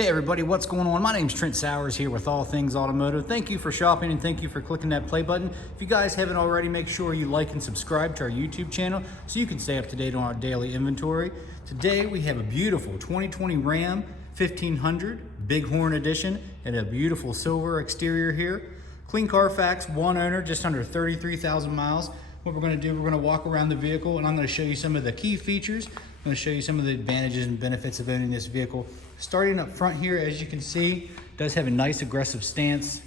Hey everybody, what's going on? My name's Trent Sowers here with All Things Automotive. Thank you for shopping and thank you for clicking that play button. If you guys haven't already, make sure you like and subscribe to our YouTube channel so you can stay up to date on our daily inventory. Today we have a beautiful 2020 Ram 1500 Bighorn Edition and a beautiful silver exterior here. Clean Carfax, one owner, just under 33,000 miles. What we're going to do, we're going to walk around the vehicle and I'm going to show you some of the key features. I'm going to show you some of the advantages and benefits of owning this vehicle. Starting up front here, as you can see, it does have a nice aggressive stance.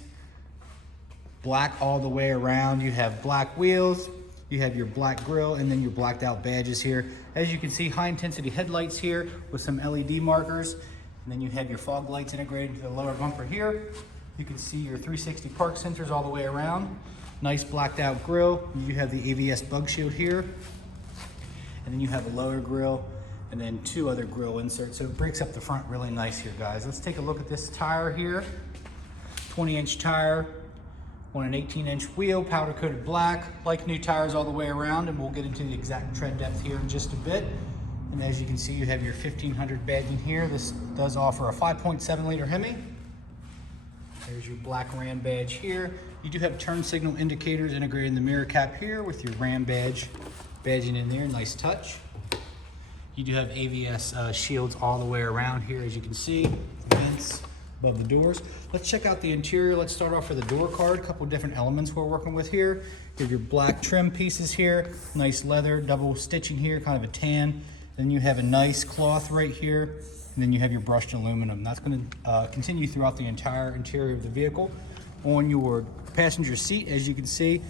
Black all the way around. You have black wheels, you have your black grille, and then your blacked out badges here. As you can see, high intensity headlights here with some LED markers. And then you have your fog lights integrated into the lower bumper here. You can see your 360 park sensors all the way around. Nice blacked out grille. You have the ABS bug shield here. And then you have a lower grille and then two other grille inserts. So it breaks up the front really nice here, guys. Let's take a look at this tire here. 20-inch tire on an 18-inch wheel, powder coated black, like new tires all the way around, and we'll get into the exact tread depth here in just a bit. And as you can see, you have your 1500 badging here. This does offer a 5.7 liter HEMI. There's your black Ram badge here. You do have turn signal indicators integrated in the mirror cap here with your Ram badge badging in there, nice touch. You do have ABS shields all the way around here, as you can see, vents above the doors. Let's check out the interior. Let's start off with the door card. A couple different elements we're working with here. You have your black trim pieces here, nice leather, double stitching here, kind of a tan. Then you have a nice cloth right here, and then you have your brushed aluminum. That's going to continue throughout the entire interior of the vehicle. On your passenger seat, as you can see,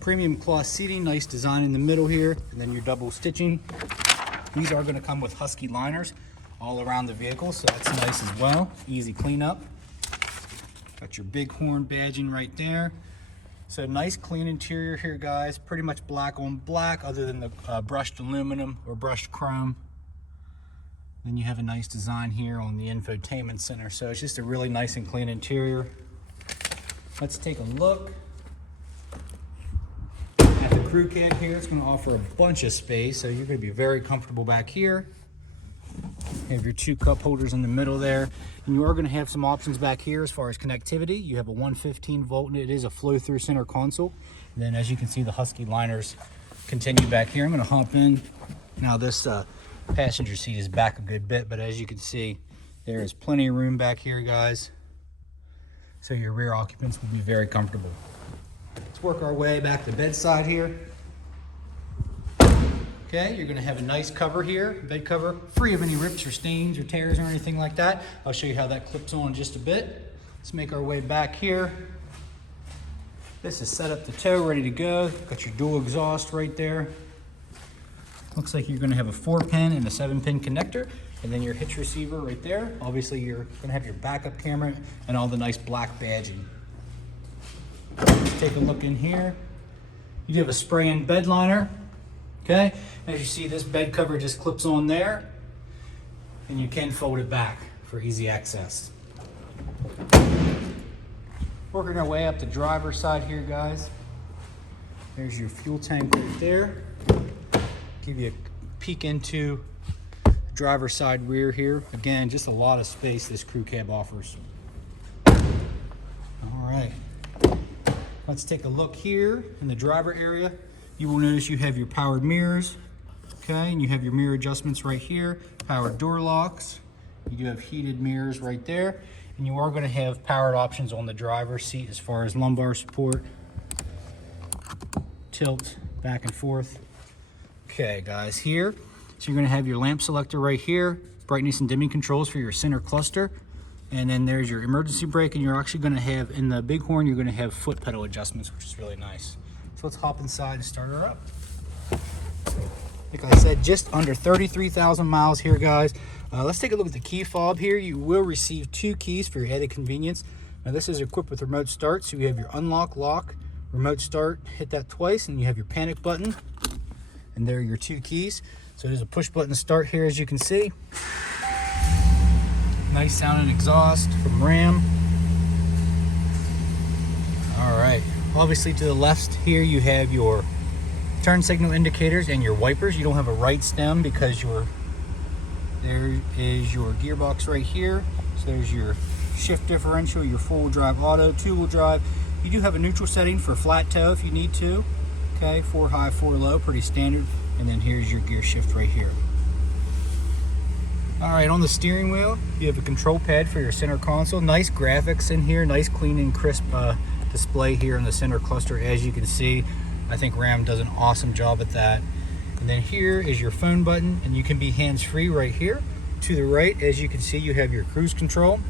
premium cloth seating, nice design in the middle here, and then your double stitching. These are going to come with Husky liners all around the vehicle, so that's nice as well. Easy cleanup. Got your Bighorn badging right there. So nice clean interior here, guys. Pretty much black on black, other than the brushed aluminum or brushed chrome. Then you have a nice design here on the infotainment center. So it's just a really nice and clean interior. Let's take a look at the crew cab here. It's going to offer a bunch of space, so you're going to be very comfortable back here. You have your two cup holders in the middle there, and you are going to have some options back here as far as connectivity. You have a 115 volt, and it is a flow-through center console. And then, as you can see, the Husky liners continue back here. I'm going to hop in. Now, this passenger seat is back a good bit, but as you can see, there is plenty of room back here, guys. So your rear occupants will be very comfortable. Let's work our way back to the bedside here. Okay, you're gonna have a nice cover here, bed cover, free of any rips or stains or tears or anything like that. I'll show you how that clips on in just a bit. Let's make our way back here. This is set up to tow, ready to go. Got your dual exhaust right there. Looks like you're gonna have a 4-pin and a 7-pin connector, and then your hitch receiver right there. Obviously, you're gonna have your backup camera and all the nice black badging. Let's take a look in here. You do have a spray-in bed liner. Okay, as you see, this bed cover just clips on there, and you can fold it back for easy access. Working our way up the driver's side here, guys. There's your fuel tank right there. Give you a peek into the driver's side rear here. Again, just a lot of space this crew cab offers. All right. Let's take a look here in the driver area. You will notice you have your powered mirrors, okay, and you have your mirror adjustments right here, powered door locks. You do have heated mirrors right there, and you are going to have powered options on the driver's seat as far as lumbar support, tilt, back and forth. Okay, guys, here, so you're going to have your lamp selector right here, brightness and dimming controls for your center cluster. And then there's your emergency brake, and you're actually going to have, in the Bighorn, you're going to have foot pedal adjustments, which is really nice. So let's hop inside and start her up. Like I said, just under 33,000 miles here, guys. Let's take a look at the key fob here. You will receive 2 keys for your added convenience. Now, this is equipped with remote start, so you have your unlock, lock, remote start. Hit that twice, and you have your panic button. And there are your 2 keys. So there's a push button start here, as you can see. Nice sounding exhaust from Ram. All right, obviously to the left here you have your turn signal indicators and your wipers. You don't have a right stem because there is your gearbox right here. So there's your shift differential, your four-wheel drive auto, two-wheel drive. You do have a neutral setting for flat toe if you need to. Okay, 4 high, 4 low, pretty standard. And then here's your gear shift right here. All right, on the steering wheel, you have a control pad for your center console. Nice graphics in here, nice clean and crisp display here in the center cluster. As you can see, I think Ram does an awesome job at that. And then here is your phone button, and you can be hands-free right here. To the right, as you can see, you have your cruise control.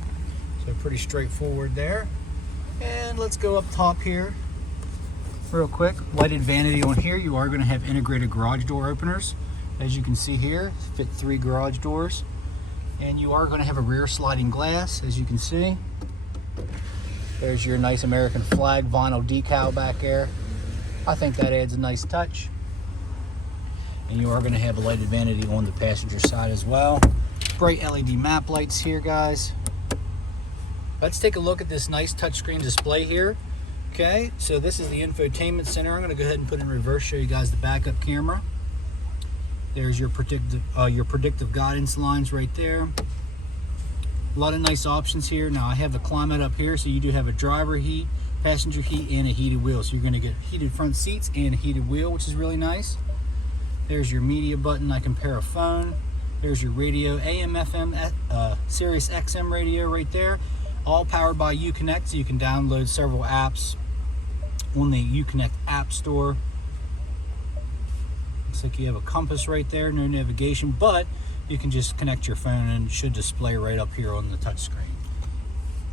So pretty straightforward there. And let's go up top here real quick. Lighted vanity on here. You are going to have integrated garage door openers. As you can see here, fit 3 garage doors. And you are going to have a rear sliding glass, as you can see. There's your nice American flag vinyl decal back there. I think that adds a nice touch. And you are going to have a lighted vanity on the passenger side as well. Bright LED map lights here, guys. Let's take a look at this nice touchscreen display here. Okay, so this is the infotainment center. I'm going to go ahead and put it in reverse, show you guys the backup camera. There's your predictive guidance lines right there. A lot of nice options here. Now I have the climate up here, so you do have a driver heat, passenger heat, and a heated wheel. So you're going to get heated front seats and a heated wheel, which is really nice. There's your media button. I can pair a phone. There's your radio, AM, FM, Sirius XM radio right there. All powered by Uconnect, so you can download several apps on the Uconnect App Store. Looks like you have a compass right there, no navigation, but you can just connect your phone and it should display right up here on the touchscreen.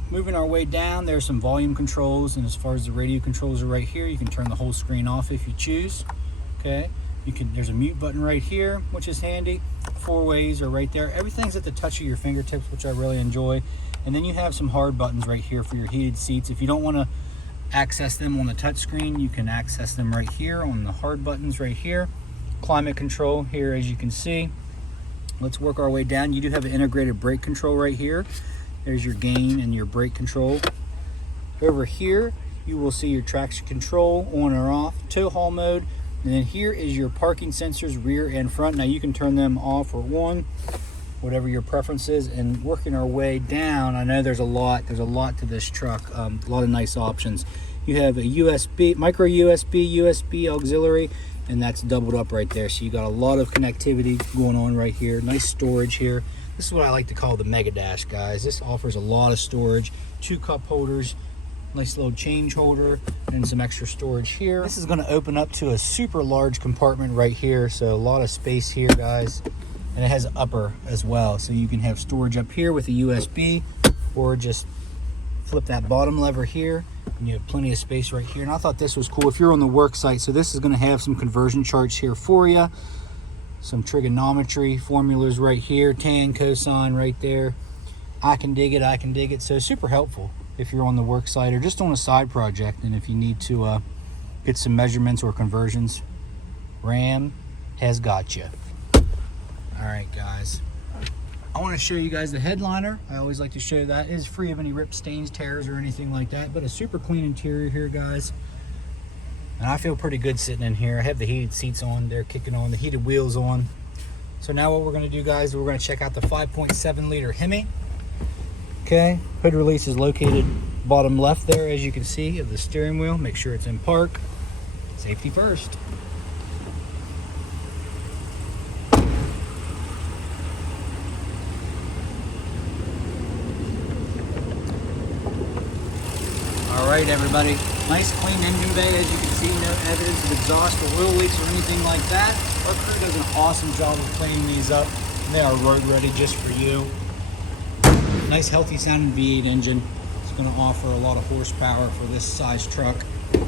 Moving our way down, there's some volume controls, and as far as the radio controls are right here, you can turn the whole screen off if you choose. Okay. There's a mute button right here, which is handy. 4 ways are right there. Everything's at the touch of your fingertips, which I really enjoy. And then you have some hard buttons right here for your heated seats. If you don't want to access them on the touch screen, you can access them right here on the hard buttons right here. Climate control here, as you can see. Let's work our way down. You do have an integrated brake control right here. There's your gain and your brake control. Over here, you will see your traction control on or off, tow haul mode. And then here is your parking sensors, rear and front. Now you can turn them off or on, whatever your preference is. And working our way down, I know there's a lot to this truck. A lot of nice options. You have a USB, micro USB, USB auxiliary, and that's doubled up right there. So you got a lot of connectivity going on right here. Nice storage here. This is what I like to call the Mega Dash, guys. This offers a lot of storage. 2 cup holders, nice little change holder, and some extra storage here. This is going to open up to a super large compartment right here, so a lot of space here, guys. And it has an upper as well, so you can have storage up here with a USB, or just flip that bottom lever here and you have plenty of space right here. And I thought this was cool if you're on the work site. So this is going to have some conversion charts here for you, some trigonometry formulas right here, tan, cosine right there. I can dig it. So super helpful if you're on the work site or just on a side project, and if you need to get some measurements or conversions, Ram has got you. All right, guys, I want to show you guys the headliner. I always like to show that. It is free of any rips, stains, tears, or anything like that, but a super clean interior here, guys. And I feel pretty good sitting in here. I have the heated seats on, they're kicking on, the heated wheels on. So now what we're going to do, guys, we're going to check out the 5.7 liter HEMI. Okay, hood release is located bottom left there, as you can see, of the steering wheel. Make sure it's in park. Safety first. All right, everybody. Nice clean engine bay, as you can see. No evidence of exhaust or oil leaks or anything like that. Our crew does an awesome job of cleaning these up. They are road ready just for you. Nice healthy sounding V8 engine. It's going to offer a lot of horsepower for this size truck. I'm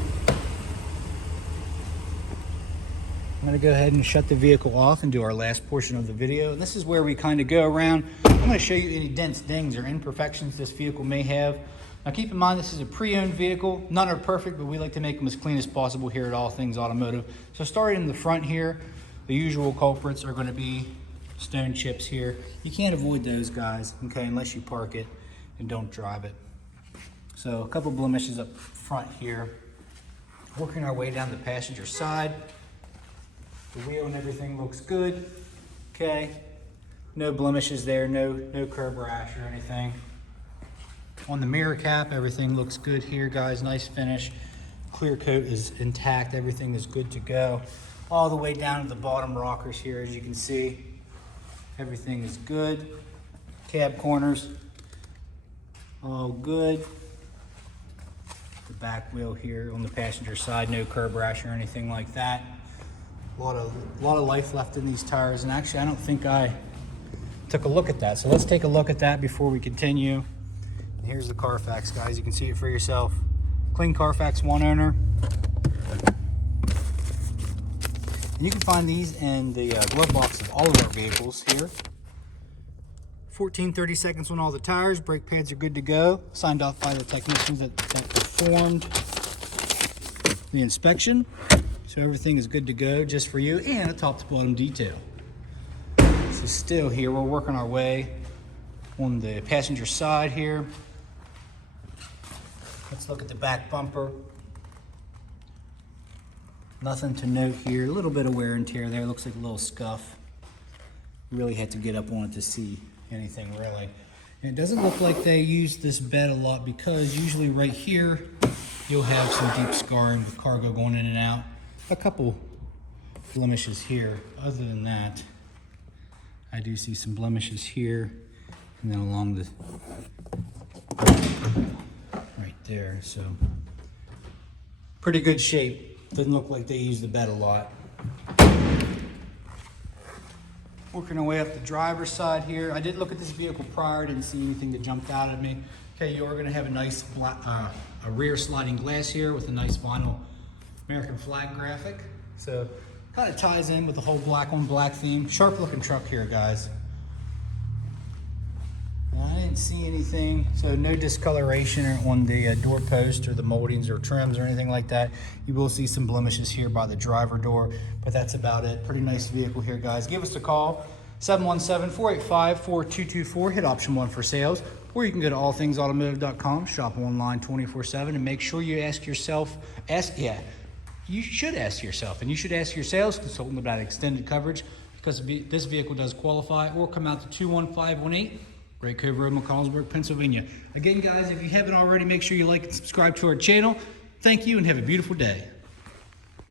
going to go ahead and shut the vehicle off and do our last portion of the video. And this is where we kind of go around. I'm going to show you any dents, dings, or imperfections this vehicle may have. Now keep in mind, this is a pre-owned vehicle. None are perfect, but we like to make them as clean as possible here at All Things Automotive. So starting in the front here, the usual culprits are going to be stone chips here. You can't avoid those, guys, okay, unless you park it and don't drive it. So a couple blemishes up front here. Working our way down the passenger side. The wheel and everything looks good. Okay. No blemishes there, no curb rash or anything. On the mirror cap, everything looks good here, guys. Nice finish. Clear coat is intact. Everything is good to go. All the way down to the bottom rockers here, as you can see. Everything is good. Cab corners, all good. The back wheel here on the passenger side, no curb rash or anything like that. A lot of life left in these tires, and actually I don't think I took a look at that. So let's take a look at that before we continue. And here's the Carfax, guys. You can see it for yourself. Clean Carfax, one owner. And you can find these in the glove box of all of our vehicles here. 14-30 seconds on all the tires. Brake pads are good to go. Signed off by the technicians that performed the inspection. So everything is good to go just for you, and a top to bottom detail. So still here, we're working our way on the passenger side here. Let's look at the back bumper. Nothing to note here. A little bit of wear and tear there. Looks like a little scuff. Really had to get up on it to see anything really. And it doesn't look like they use this bed a lot, because usually right here you'll have some deep scarring with cargo going in and out. A couple blemishes here. Other than that, I do see some blemishes here and then along the right there. So pretty good shape. Doesn't look like they use the bed a lot. Working our way up the driver's side here. I did look at this vehicle prior, didn't see anything that jumped out at me. Okay, you are gonna have a nice a rear sliding glass here with a nice vinyl American flag graphic. So kind of ties in with the whole black on black theme. Sharp looking truck here, guys. I didn't see anything, so no discoloration on the door post or the moldings or trims or anything like that. You will see some blemishes here by the driver door, but that's about it. Pretty nice vehicle here, guys. Give us a call, 717-485-4224. Hit option 1 for sales, or you can go to allthingsautomotive.com, shop online 24/7, and make sure you ask yourself, you should ask yourself, and you should ask your sales consultant about extended coverage, because this vehicle does qualify, or come out to 21518 Great Cove Road, McConnellsburg, Pennsylvania. Again, guys, if you haven't already, make sure you like and subscribe to our channel. Thank you, and have a beautiful day.